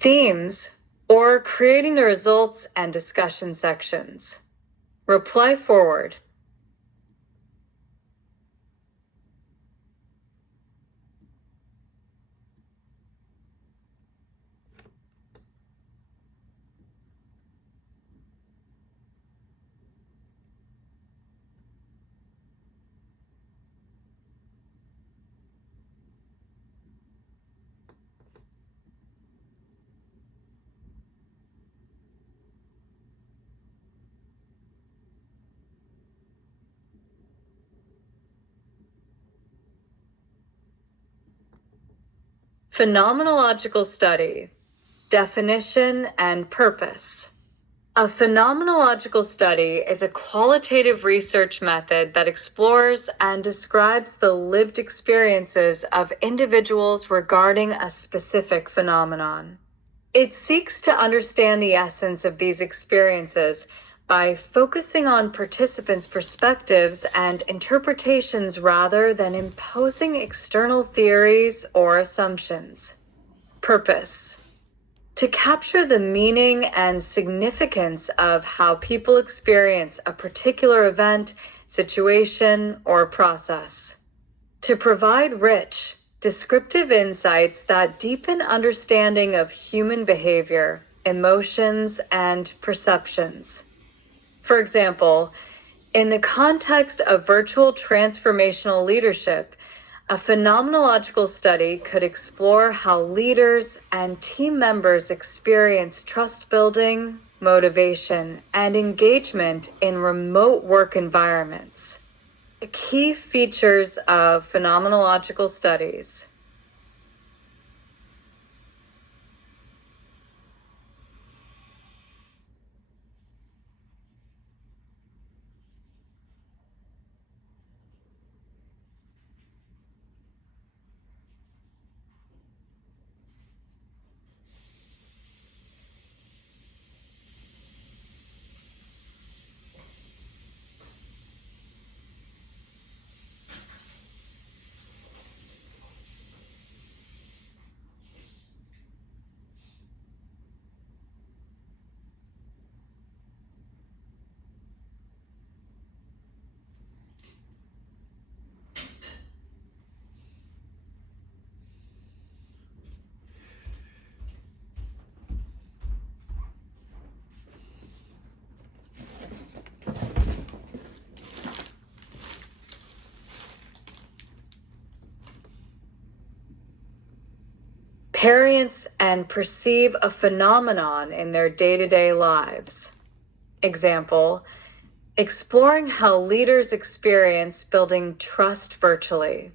Themes, or creating the results and discussion sections. Reply forward. Phenomenological study, definition and purpose. A phenomenological study is a qualitative research method that explores and describes the lived experiences of individuals regarding a specific phenomenon. It seeks to understand the essence of these experiences by focusing on participants' perspectives and interpretations rather than imposing external theories or assumptions. Purpose: to capture the meaning and significance of how people experience a particular event, situation, or process. To provide rich, descriptive insights that deepen understanding of human behavior, emotions, and perceptions. For example, in the context of virtual transformational leadership, a phenomenological study could explore how leaders and team members experience trust building, motivation, and engagement in remote work environments. The key features of phenomenological studies. Experience and perceive a phenomenon in their day-to-day lives. Example, exploring how leaders experience building trust virtually.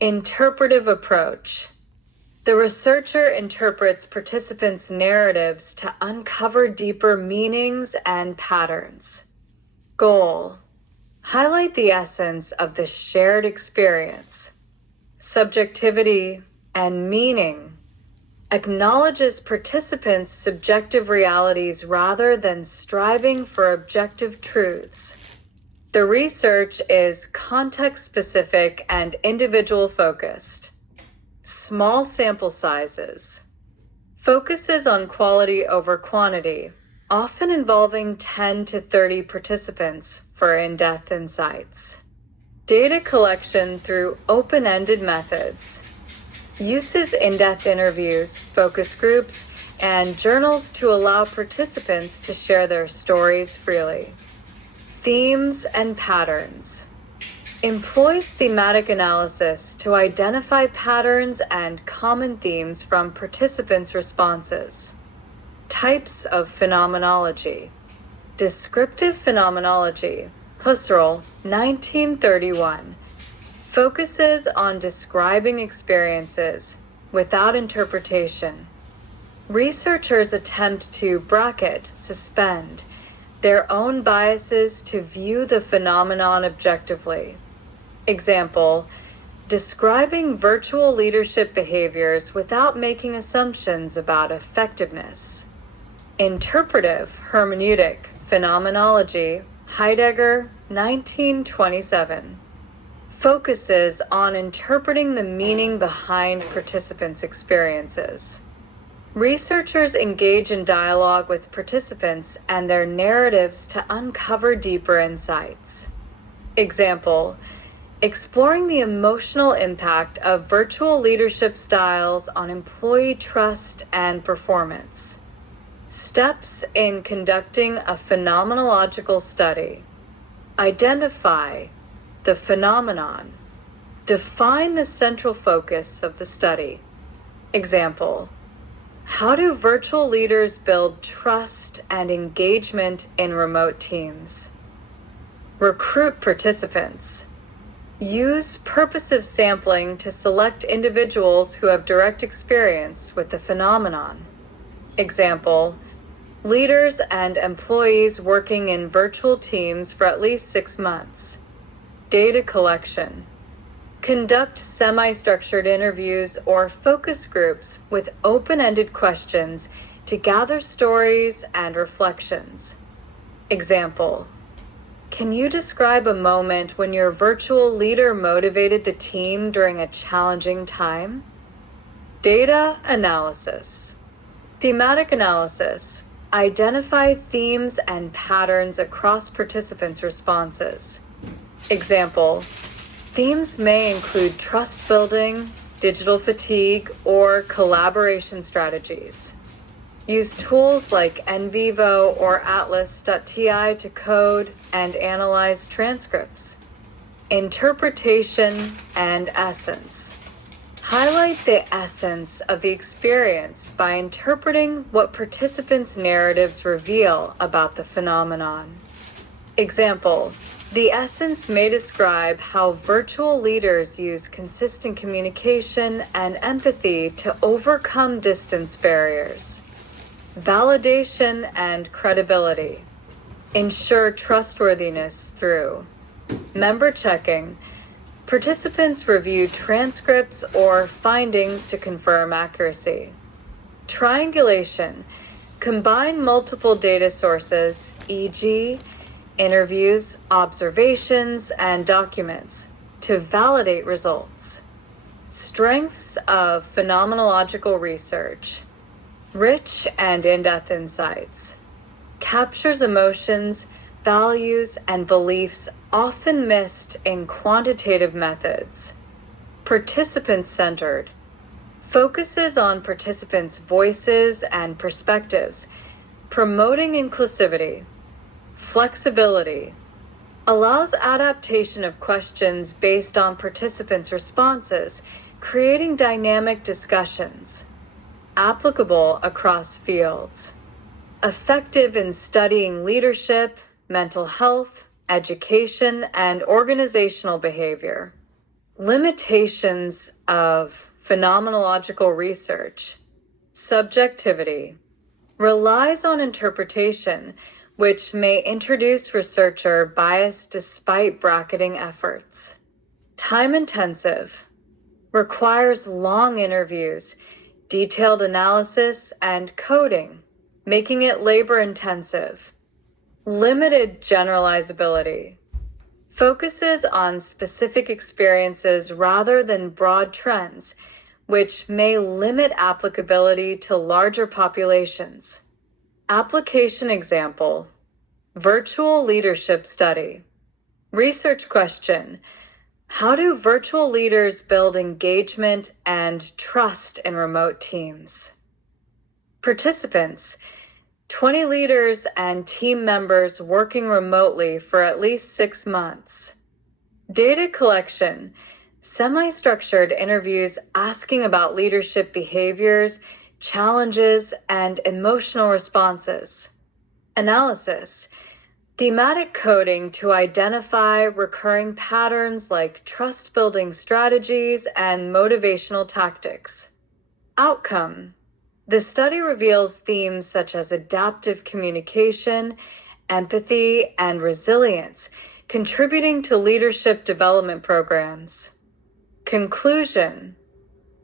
Interpretive approach. The researcher interprets participants' narratives to uncover deeper meanings and patterns. Goal: highlight the essence of the shared experience. Subjectivity and meaning acknowledges participants' subjective realities rather than striving for objective truths. The research is context-specific and individual-focused. Small sample sizes. Focuses on quality over quantity, often involving 10 to 30 participants for in-depth insights. Data collection through open-ended methods. Uses in-depth interviews, focus groups, and journals to allow participants to share their stories freely. Themes and patterns. Employs thematic analysis to identify patterns and common themes from participants' responses. Types of phenomenology. Descriptive phenomenology, Husserl, 1931. Focuses on describing experiences without interpretation. Researchers attempt to suspend their own biases to view the phenomenon objectively. Example, describing virtual leadership behaviors without making assumptions about effectiveness. Interpretive hermeneutic phenomenology, Heidegger, 1927. Focuses on interpreting the meaning behind participants' experiences. Researchers engage in dialogue with participants and their narratives to uncover deeper insights. Example, exploring the emotional impact of virtual leadership styles on employee trust and performance. Steps in conducting a phenomenological study. Identify the phenomenon. Define the central focus of the study. Example, how do virtual leaders build trust and engagement in remote teams? Recruit participants. Use purposive sampling to select individuals who have direct experience with the phenomenon. Example, leaders and employees working in virtual teams for at least 6 months. Data collection. Conduct semi-structured interviews or focus groups with open-ended questions to gather stories and reflections. Example, can you describe a moment when your virtual leader motivated the team during a challenging time? Data analysis. Thematic analysis. Identify themes and patterns across participants' responses. Example, themes may include trust building, digital fatigue, or collaboration strategies. Use tools like NVivo or Atlas.ti to code and analyze transcripts. Interpretation and essence. Highlight the essence of the experience by interpreting what participants' narratives reveal about the phenomenon. Example, the essence may describe how virtual leaders use consistent communication and empathy to overcome distance barriers. Validation and credibility. Ensure trustworthiness through member checking. Participants review transcripts or findings to confirm accuracy. Triangulation. Combine multiple data sources, e.g., interviews, observations, and documents to validate results. Strengths of phenomenological research. Rich and in-depth insights. Captures emotions, values, and beliefs often missed in quantitative methods. Participant-centered. Focuses on participants' voices and perspectives, promoting inclusivity. Flexibility. Allows adaptation of questions based on participants' responses, creating dynamic discussions. Applicable across fields. Effective in studying leadership, mental health, education, and organizational behavior. Limitations of phenomenological research. Subjectivity. Relies on interpretation, which may introduce researcher bias despite bracketing efforts. Time-intensive. Requires long interviews, detailed analysis, and coding, making it labor-intensive. Limited generalizability. Focuses on specific experiences rather than broad trends, which may limit applicability to larger populations. Application example, virtual leadership study. Research question, how do virtual leaders build engagement and trust in remote teams? Participants, 20 leaders and team members working remotely for at least 6 months. Data collection, semi-structured interviews asking about leadership behaviors, challenges, and emotional responses. Analysis, thematic coding to identify recurring patterns like trust-building strategies and motivational tactics. Outcome, the study reveals themes such as adaptive communication, empathy, and resilience, contributing to leadership development programs. Conclusion,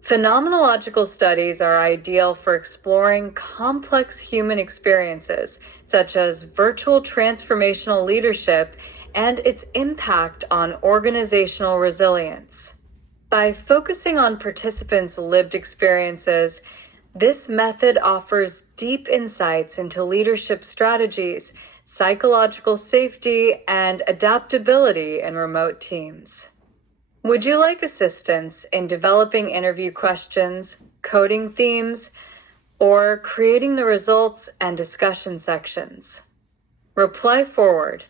phenomenological studies are ideal for exploring complex human experiences, such as virtual transformational leadership and its impact on organizational resilience. By focusing on participants' lived experiences, This method offers deep insights into leadership strategies, psychological safety, and adaptability in remote teams. Would you like assistance in developing interview questions, coding themes, or creating the results and discussion sections? Reply forward